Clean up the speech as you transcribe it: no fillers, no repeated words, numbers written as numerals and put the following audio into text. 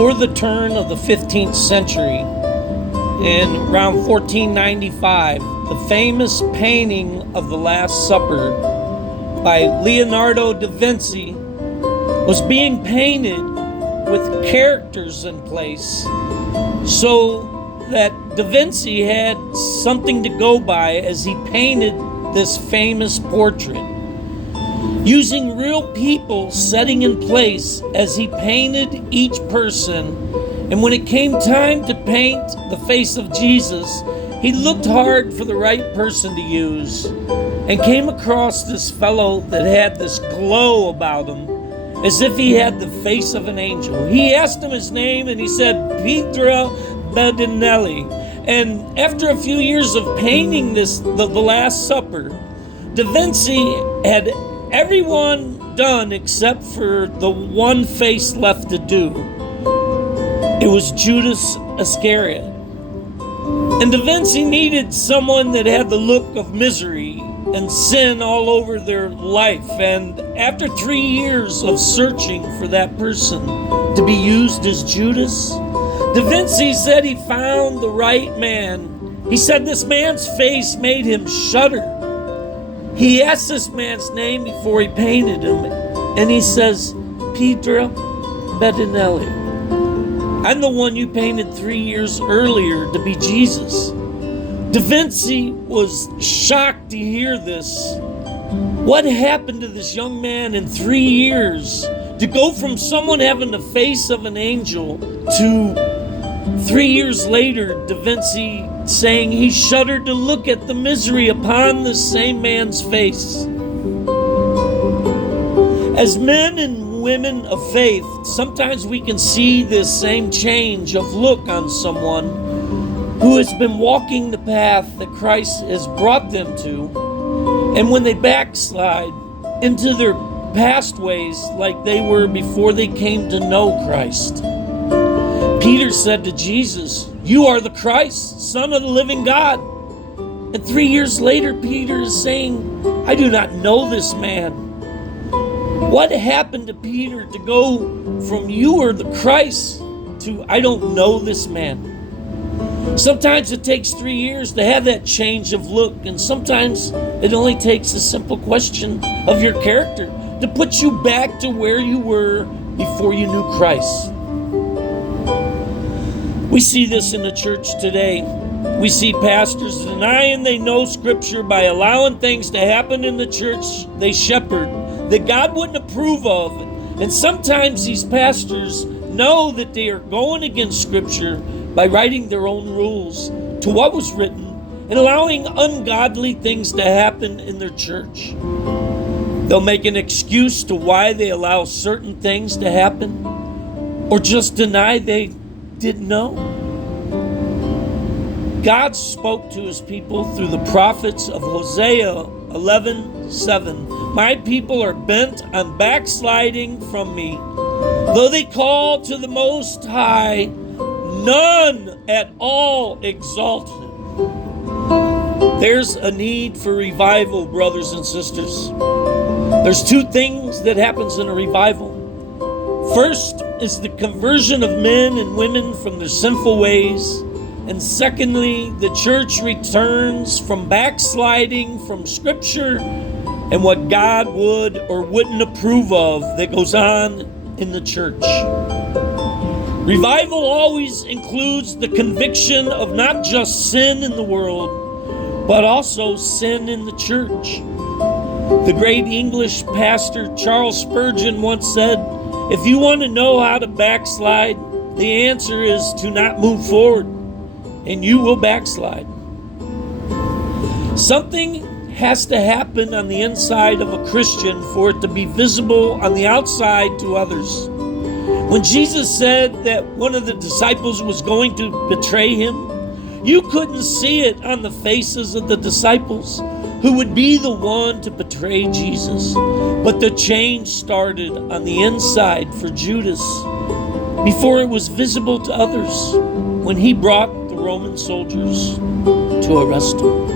Before the turn of the 15th century, in around 1495, the famous painting of the Last Supper by Leonardo Da Vinci was being painted with characters in place so that Da Vinci had something to go by as he painted this famous portrait. Using real people setting in place as he painted each person. And when it came time to paint the face of Jesus, he looked hard for the right person to use and came across this fellow that had this glow about him as if he had the face of an angel. He asked him his name and he said, Piedra Bendinelli. And after a few years of painting the Last Supper, Da Vinci had everyone done except for the one face left to do. It was Judas Iscariot. And Da Vinci needed someone that had the look of misery and sin all over their life. And after 3 years of searching for that person to be used as Judas, Da Vinci said he found the right man. He said this man's face made him shudder. He asked this man's name before he painted him, and he says, Piedra Bendinelli. I'm the one you painted 3 years earlier to be Jesus. Da Vinci was shocked to hear this. What happened to this young man in 3 years to go from someone having the face of an angel to 3 years later, Da Vinci saying he shuddered to look at the misery upon the same man's face. As men and women of faith, sometimes we can see this same change of look on someone who has been walking the path that Christ has brought them to, and when they backslide into their past ways like they were before they came to know Christ. Peter said to Jesus, you are the Christ, Son of the living God. And 3 years later, Peter is saying, I do not know this man. What happened to Peter to go from you are the Christ to I don't know this man? Sometimes it takes 3 years to have that change of look, and sometimes it only takes a simple question of your character to put you back to where you were before you knew Christ. We see this in the church today. We see pastors denying they know Scripture by allowing things to happen in the church they shepherd that God wouldn't approve of. And sometimes these pastors know that they are going against Scripture by writing their own rules to what was written and allowing ungodly things to happen in their church. They'll make an excuse to why they allow certain things to happen or just deny they didn't know. God spoke to his people through the prophets of Hosea 11:7. My people are bent on backsliding from me. Though they call to the Most High, none at all exalt him. There's a need for revival, brothers and sisters. There's two things that happens in a revival. First is the conversion of men and women from their sinful ways. And secondly, the church returns from backsliding from Scripture and what God would or wouldn't approve of that goes on in the church. Revival always includes the conviction of not just sin in the world, but also sin in the church. The great English pastor Charles Spurgeon once said, if you want to know how to backslide, the answer is to not move forward, and you will backslide. Something has to happen on the inside of a Christian for it to be visible on the outside to others. When Jesus said that one of the disciples was going to betray him, you couldn't see it on the faces of the disciples who would be the one to betray Jesus. But the change started on the inside for Judas before it was visible to others when he brought the Roman soldiers to arrest him.